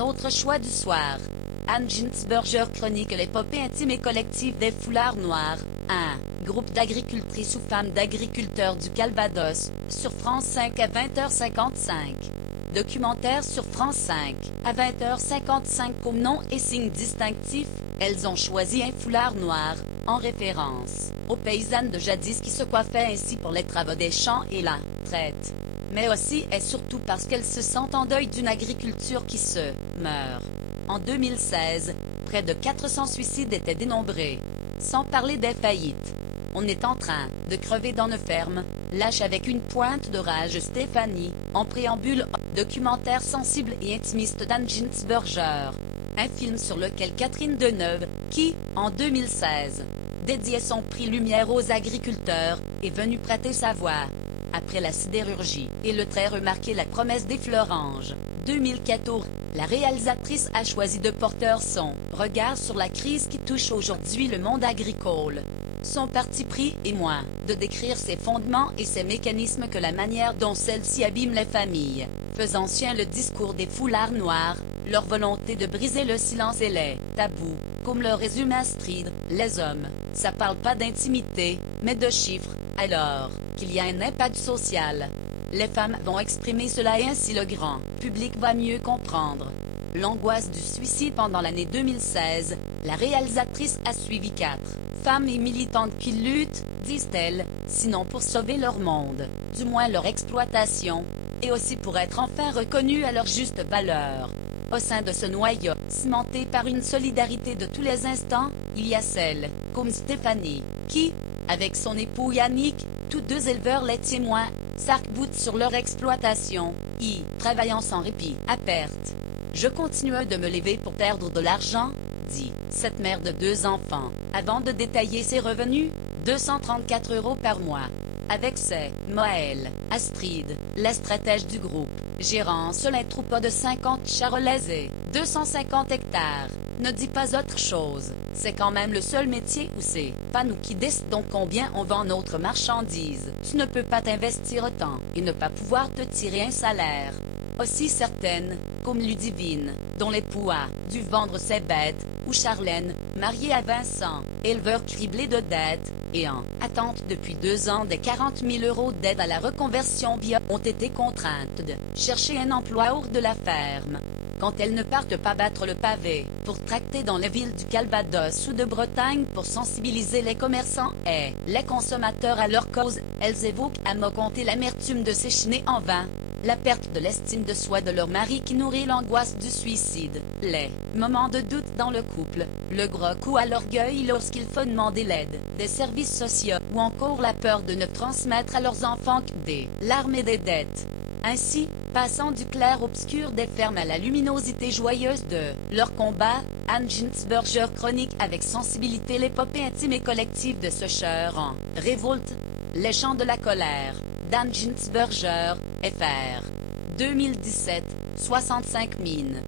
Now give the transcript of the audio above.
autre choix du soir. Anne Ginsberger chronique l'épopée intime et collective des foulards noirs. 1. Groupe d'agricultrices ou femmes d'agriculteurs du Calvados, sur France 5 à 20h55. Documentaire sur France 5, à 20h55 comme nom et signe distinctif, elles ont choisi un foulard noir, en référence aux paysannes de jadis qui se coiffaient ainsi pour les travaux des champs et la traite. Mais aussi et surtout parce qu'elles se sentent en deuil d'une agriculture qui se meurt. En 2016, près de 400 suicides étaient dénombrés, sans parler des faillites. On est en train de crever dans nos fermes, lâche avec une pointe de rage Stéphanie, en préambule, documentaire sensible et intimiste d'Anne Ginsberger. Un film sur lequel Catherine Deneuve, qui, en 2016, dédiait son prix Lumière aux agriculteurs, est venue prêter sa voix. Après la sidérurgie et le très remarqué La promesse des Floranges, 2014, la réalisatrice a choisi de porter son regard sur la crise qui touche aujourd'hui le monde agricole. Son parti pris est moins de décrire ses fondements et ses mécanismes que la manière dont celle-ci abîme les familles, faisant sien le discours des foulards noirs, leur volonté de briser le silence et les tabous, comme le résume Astrid, les hommes, ça parle pas d'intimité, mais de chiffres, alors qu'il y a un impact social. Les femmes vont exprimer cela et ainsi le grand public va mieux comprendre. L'angoisse du suicide pendant l'année 2016, la réalisatrice a suivi 4 femmes et militantes qui luttent, disent-elles, sinon pour sauver leur monde, du moins leur exploitation, et aussi pour être enfin reconnues à leur juste valeur. Au sein de ce noyau, cimenté par une solidarité de tous les instants, il y a celles, comme Stéphanie, qui, avec son époux Yannick, tous deux éleveurs laitiers moins, s'arc-boutent sur leur exploitation, travaillant sans répit, à perte. Je continue de me lever pour perdre de l'argent, dit cette mère de 2 enfants, avant de détailler ses revenus, 234 € par mois. Avec ses Moël, Astrid, la stratège du groupe, gérant seul un troupeau de 50 charolaises et 250 hectares, ne dit pas autre chose. C'est quand même le seul métier où c'est pas nous qui décidons combien on vend notre marchandise. Tu ne peux pas t'investir autant et ne pas pouvoir te tirer un salaire. Aussi certaines, comme Ludivine, dont l'époux a dû vendre ses bêtes, ou Charlène, mariée à Vincent, éleveur criblé de dettes, et en attente depuis 2 ans des 40 000 € d'aide à la reconversion bio, ont été contraintes de chercher un emploi hors de la ferme. Quand elles ne partent pas battre le pavé pour tracter dans les villes du Calvados ou de Bretagne pour sensibiliser les commerçants et les consommateurs à leur cause, elles évoquent à me compter l'amertume de s'échiner en vain, la perte de l'estime de soi de leur mari qui nourrit l'angoisse du suicide, les moments de doute dans le couple, le gros coup à l'orgueil lorsqu'il faut demander l'aide des services sociaux ou encore la peur de ne transmettre à leurs enfants que des larmes et des dettes. Ainsi, passant du clair-obscur des fermes à la luminosité joyeuse de leur combat, Anne Ginsberger chronique avec sensibilité l'épopée intime et collective de ce chœur en révolte, les chants de la colère, d'Anne Ginsberger, fr. 2017, 65 Mines.